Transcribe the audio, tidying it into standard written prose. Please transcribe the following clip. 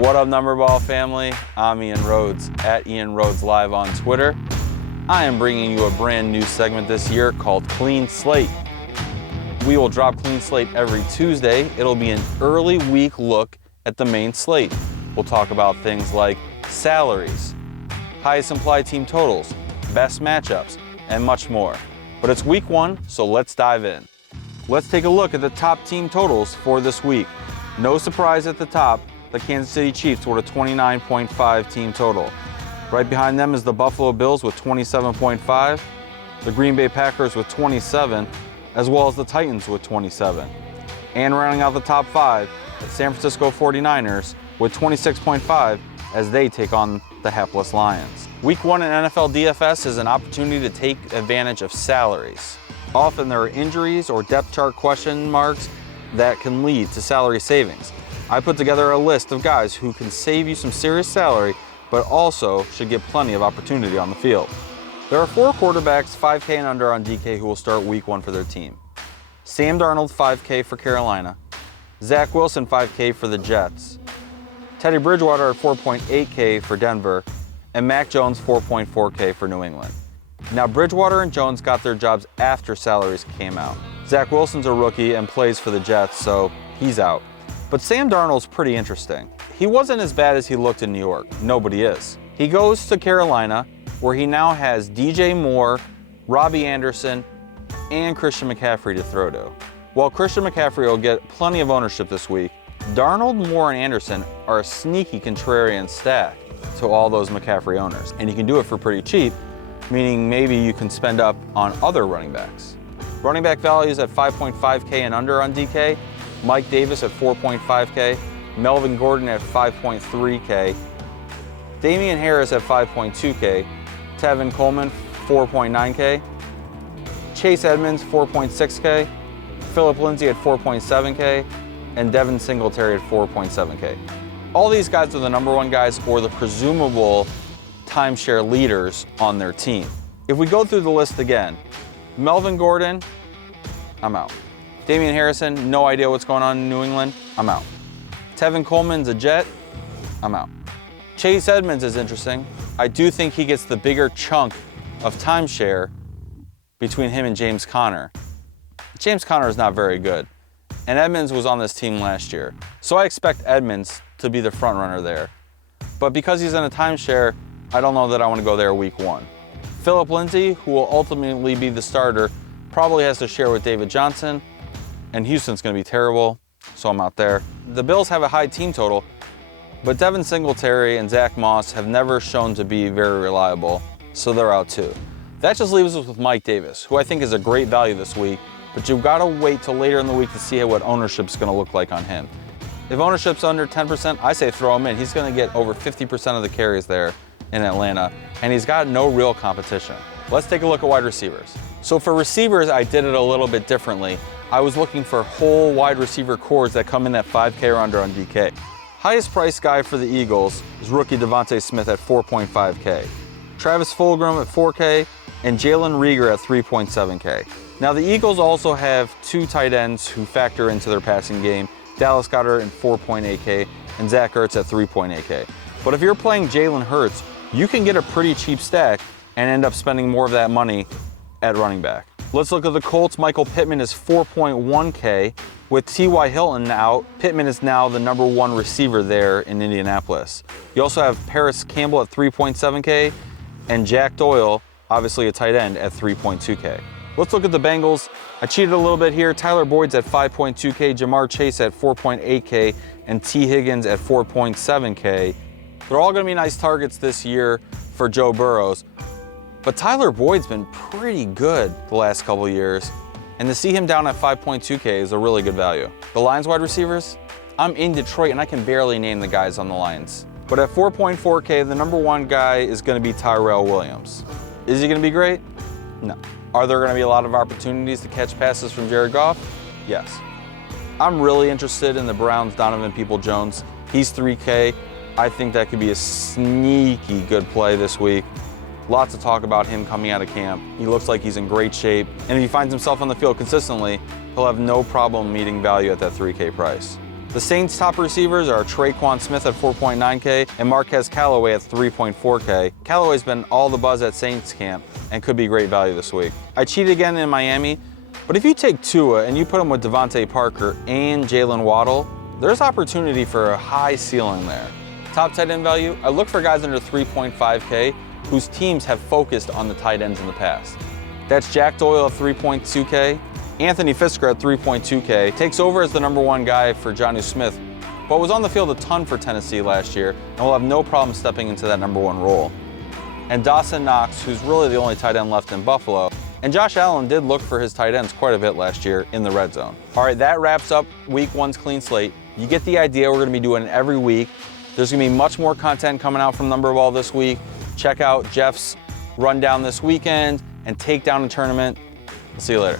What up, Numberball family? I'm Ian Rhodes at Ian Rhodes Live on Twitter. I am bringing you a brand new segment this year called Clean Slate. We will drop Clean Slate every Tuesday. It'll be an early week look at the main slate. We'll talk about things like salaries, highest implied team totals, best matchups, and much more. But it's week one, so let's dive in. Let's take a look at the top team totals for this week. No surprise at the top, the Kansas City Chiefs with a 29.5 team total. Right behind them is the Buffalo Bills with 27.5, the Green Bay Packers with 27, as well as the Titans with 27. And rounding out the top five, the San Francisco 49ers with 26.5 as they take on the hapless Lions. Week one in NFL DFS is an opportunity to take advantage of salaries. Often there are injuries or depth chart question marks that can lead to salary savings. I put together a list of guys who can save you some serious salary, but also should get plenty of opportunity on the field. There are 4 quarterbacks 5K and under on DK who will start week one for their team. Sam Darnold 5K for Carolina, Zach Wilson 5K for the Jets, Teddy Bridgewater at 4.8K for Denver, and Mac Jones 4.4K for New England. Now Bridgewater and Jones got their jobs after salaries came out. Zach Wilson's a rookie and plays for the Jets, so he's out. But Sam Darnold's pretty interesting. He wasn't as bad as he looked in New York. Nobody is. He goes to Carolina, where he now has DJ Moore, Robbie Anderson, and Christian McCaffrey to throw to. While Christian McCaffrey will get plenty of ownership this week, Darnold, Moore, and Anderson are a sneaky contrarian stack to all those McCaffrey owners. And you can do it for pretty cheap, meaning maybe you can spend up on other running backs. Running back values at 5.5K and under on DK, Mike Davis at 4.5K, Melvin Gordon at 5.3K, Damian Harris at 5.2K, Tevin Coleman 4.9K, Chase Edmonds 4.6K, Phillip Lindsay at 4.7K, and Devin Singletary at 4.7K. All these guys are the number one guys or the presumable timeshare leaders on their team. If we go through the list again, Melvin Gordon, I'm out. Damian Harrison, no idea what's going on in New England, I'm out. Tevin Coleman's a Jet, I'm out. Chase Edmonds is interesting. I do think he gets the bigger chunk of timeshare between him and James Conner. James Conner is not very good, and Edmonds was on this team last year. So I expect Edmonds to be the front runner there. But because he's in a timeshare, I don't know that I want to go there week one. Phillip Lindsay, who will ultimately be the starter, probably has to share with David Johnson, and Houston's going to be terrible, so I'm out there. The Bills have a high team total, but Devin Singletary and Zach Moss have never shown to be very reliable, so they're out too. That just leaves us with Mike Davis, who I think is a great value this week, but you've got to wait till later in the week to see what ownership's going to look like on him. If ownership's under 10%, I say throw him in. He's going to get over 50% of the carries there in Atlanta, and he's got no real competition. Let's take a look at wide receivers. So for receivers, I did it a little bit differently. I was looking for whole wide receiver cores that come in at 5K or under on DK. Highest price guy for the Eagles is rookie Devontae Smith at 4.5K. Travis Fulgham at 4K and Jalen Reagor at 3.7K. Now the Eagles also have 2 tight ends who factor into their passing game, Dallas Goedert at 4.8K and Zach Ertz at 3.8K. But if you're playing Jalen Hurts, you can get a pretty cheap stack and end up spending more of that money at running back. Let's look at the Colts. Michael Pittman is 4.1K. With T.Y. Hilton out, Pittman is now the number one receiver there in Indianapolis. You also have Paris Campbell at 3.7K and Jack Doyle, obviously a tight end, at 3.2K. Let's look at the Bengals. I cheated a little bit here. Tyler Boyd's at 5.2K, Jamar Chase at 4.8K, and T. Higgins at 4.7K. They're all going to be nice targets this year for Joe Burrows. But Tyler Boyd's been pretty good the last couple years, and to see him down at 5.2K is a really good value. The Lions wide receivers, I'm in Detroit and I can barely name the guys on the Lions. But at 4.4K, the number one guy is going to be Tyrell Williams. Is he going to be great? No. Are there going to be a lot of opportunities to catch passes from Jared Goff? Yes. I'm really interested in the Browns' Donovan Peoples-Jones. He's 3K. I think that could be a sneaky good play this week. Lots of talk about him coming out of camp. He looks like he's in great shape, and if he finds himself on the field consistently, he'll have no problem meeting value at that 3K price. The Saints' top receivers are Traquan Smith at 4.9K and Marquez Callaway at 3.4K. Callaway's been all the buzz at Saints camp and could be great value this week. I cheated again in Miami, but if you take Tua and you put him with Devontae Parker and Jalen Waddle, there's opportunity for a high ceiling there. Top tight end value, I look for guys under 3.5K whose teams have focused on the tight ends in the past. That's Jack Doyle at 3.2K, Anthony Fisker at 3.2K, takes over as the #1 guy for Jonnu Smith, but was on the field a ton for Tennessee last year and will have no problem stepping into that #1 role. And Dawson Knox, who's really the only tight end left in Buffalo, and Josh Allen did look for his tight ends quite a bit last year in the red zone. All right, that wraps up week 1's clean slate. You get the idea. We're gonna be doing it every week. There's gonna be much more content coming out from Number Ball this week. Check out Jeff's rundown this weekend and take down a tournament. I'll see you later.